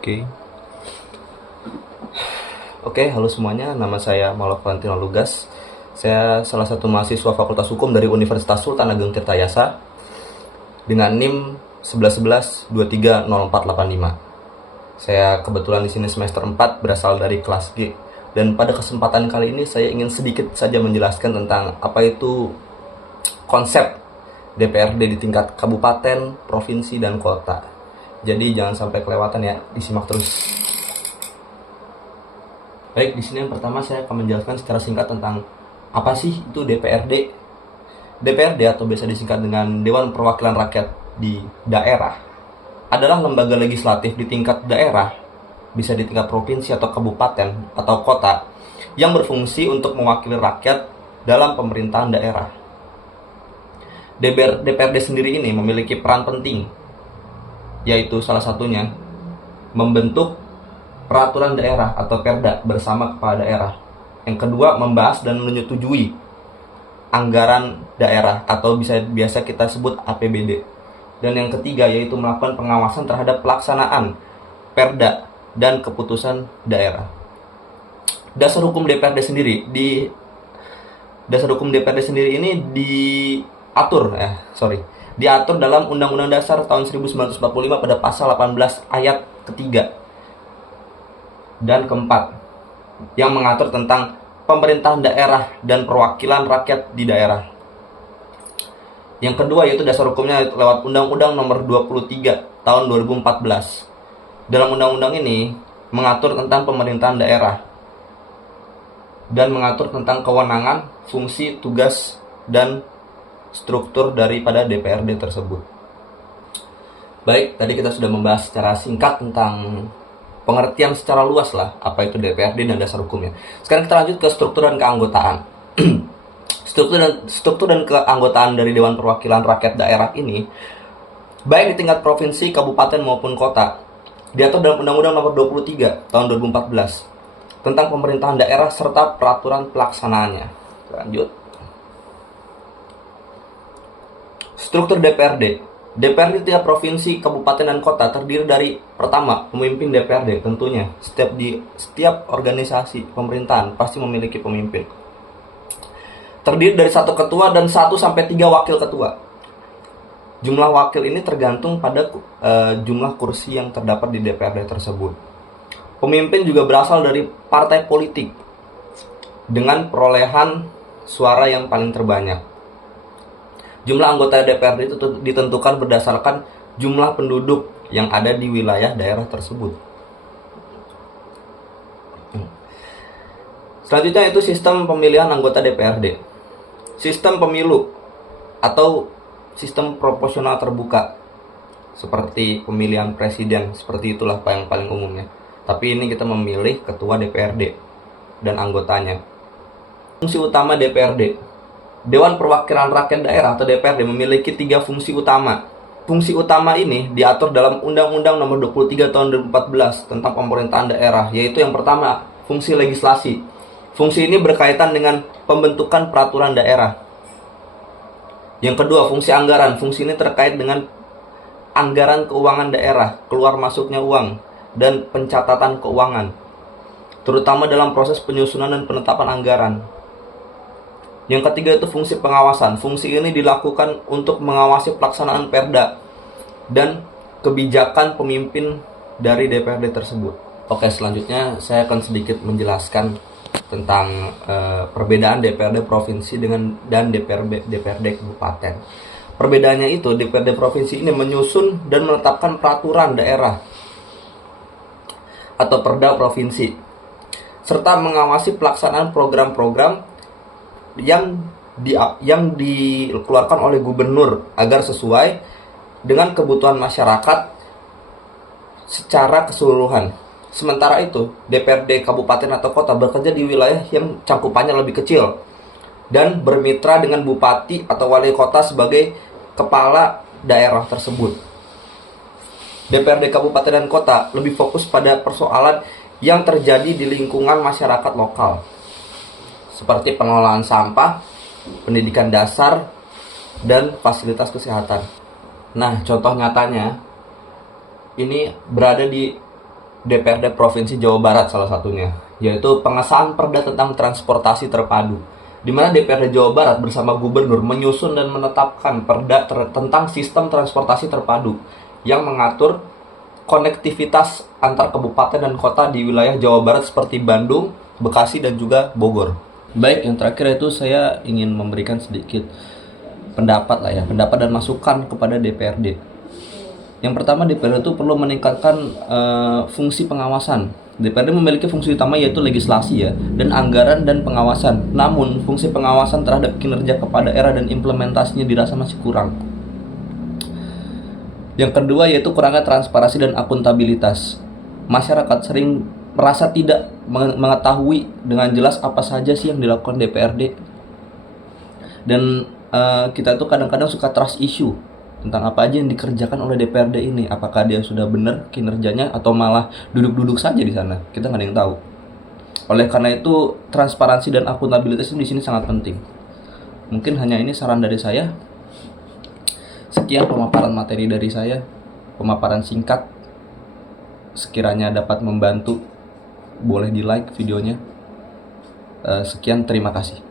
Oke. Oke, halo semuanya. Nama saya Maulana Valentino Lugas. Saya salah satu mahasiswa Fakultas Hukum dari Universitas Sultan Ageng Tirtayasa dengan NIM 1111230485. Saya kebetulan di sini semester 4 berasal dari kelas G. Dan pada kesempatan kali ini saya ingin sedikit saja menjelaskan tentang apa itu konsep DPRD di tingkat kabupaten, provinsi, dan kota. Jadi jangan sampai kelewatan ya, disimak terus. Baik, di sini yang pertama saya akan menjelaskan secara singkat tentang apa sih itu DPRD. DPRD atau biasa disingkat dengan Dewan Perwakilan Rakyat di Daerah adalah lembaga legislatif di tingkat daerah, bisa di tingkat provinsi atau kabupaten atau kota, yang berfungsi untuk mewakili rakyat dalam pemerintahan daerah. DPRD sendiri ini memiliki peran penting, yaitu salah satunya membentuk peraturan daerah atau perda bersama kepala daerah. Yang kedua, membahas dan menyetujui anggaran daerah atau biasa kita sebut APBD. Dan yang ketiga yaitu melakukan pengawasan terhadap pelaksanaan perda dan keputusan daerah. Dasar hukum DPRD sendiri ini diatur dalam Undang-Undang Dasar tahun 1945 pada pasal 18 ayat ketiga dan keempat yang mengatur tentang pemerintahan daerah dan perwakilan rakyat di daerah. Yang kedua yaitu dasar hukumnya lewat Undang-Undang Nomor 23 tahun 2014. Dalam undang-undang ini mengatur tentang pemerintahan daerah dan mengatur tentang kewenangan, fungsi, tugas, dan struktur daripada DPRD tersebut. Baik, tadi kita sudah membahas secara singkat tentang pengertian secara luas lah apa itu DPRD dan dasar hukumnya. Sekarang kita lanjut ke struktur dan keanggotaan. struktur dan keanggotaan dari Dewan Perwakilan Rakyat Daerah ini, baik di tingkat provinsi, kabupaten maupun kota, diatur dalam Undang-Undang Nomor 23 tahun 2014 tentang pemerintahan daerah serta peraturan pelaksanaannya. Lanjut. Struktur DPRD. DPRD tingkat provinsi, kabupaten, dan kota terdiri dari pertama, pemimpin DPRD tentunya. Setiap organisasi pemerintahan pasti memiliki pemimpin. Terdiri dari satu ketua dan 1 sampai 3 wakil ketua. Jumlah wakil ini tergantung pada jumlah kursi yang terdapat di DPRD tersebut. Pemimpin juga berasal dari partai politik dengan perolehan suara yang paling terbanyak. Jumlah anggota DPRD itu ditentukan berdasarkan jumlah penduduk yang ada di wilayah daerah tersebut. Selanjutnya itu sistem pemilihan anggota DPRD. Sistem pemilu atau sistem proporsional terbuka, seperti pemilihan presiden, seperti itulah yang paling umumnya. Tapi ini kita memilih ketua DPRD dan anggotanya. Fungsi utama DPRD. Dewan Perwakilan Rakyat Daerah atau DPRD memiliki 3 fungsi utama. Fungsi utama ini diatur dalam Undang-Undang Nomor 23 tahun 2014 tentang pemerintahan daerah, yaitu yang pertama, fungsi legislasi. Fungsi ini berkaitan dengan pembentukan peraturan daerah. Yang kedua, fungsi anggaran. Fungsi ini terkait dengan anggaran keuangan daerah, keluar masuknya uang, dan pencatatan keuangan, terutama dalam proses penyusunan dan penetapan anggaran. Yang ketiga itu fungsi pengawasan. Fungsi ini dilakukan untuk mengawasi pelaksanaan perda dan kebijakan pemimpin dari DPRD tersebut. Oke, selanjutnya saya akan sedikit menjelaskan tentang perbedaan DPRD provinsi dan DPRD kabupaten. Perbedaannya itu, DPRD provinsi ini menyusun dan menetapkan peraturan daerah atau perda provinsi, serta mengawasi pelaksanaan program-program yang dikeluarkan oleh gubernur agar sesuai dengan kebutuhan masyarakat secara keseluruhan. Sementara itu, DPRD kabupaten atau kota bekerja di wilayah yang cakupannya lebih kecil dan bermitra dengan bupati atau wali kota sebagai kepala daerah tersebut. DPRD kabupaten dan kota lebih fokus pada persoalan yang terjadi di lingkungan masyarakat lokal, seperti pengelolaan sampah, pendidikan dasar, dan fasilitas kesehatan. Nah, contoh nyatanya ini berada di DPRD Provinsi Jawa Barat salah satunya, yaitu pengesahan Perda tentang transportasi terpadu, di mana DPRD Jawa Barat bersama Gubernur menyusun dan menetapkan Perda tentang sistem transportasi terpadu yang mengatur konektivitas antar kabupaten dan kota di wilayah Jawa Barat seperti Bandung, Bekasi, dan juga Bogor. Baik, yang terakhir itu saya ingin memberikan sedikit pendapat pendapat dan masukan kepada DPRD. Yang pertama, DPRD itu perlu meningkatkan fungsi pengawasan. DPRD memiliki fungsi utama yaitu legislasi dan anggaran dan pengawasan. Namun, fungsi pengawasan terhadap kinerja kepala daerah dan implementasinya dirasa masih kurang. Yang kedua yaitu kurangnya transparansi dan akuntabilitas. Masyarakat sering merasa tidak mengetahui dengan jelas apa saja sih yang dilakukan DPRD. Dan kita tuh kadang-kadang suka trust issue tentang apa aja yang dikerjakan oleh DPRD ini. Apakah dia sudah benar kinerjanya atau malah duduk-duduk saja di sana? Kita nggak ada yang tahu. Oleh karena itu, transparansi dan akuntabilitas di sini sangat penting. Mungkin hanya ini saran dari saya. Sekian pemaparan materi dari saya, pemaparan singkat. Sekiranya dapat membantu, boleh di like videonya. Sekian, terima kasih.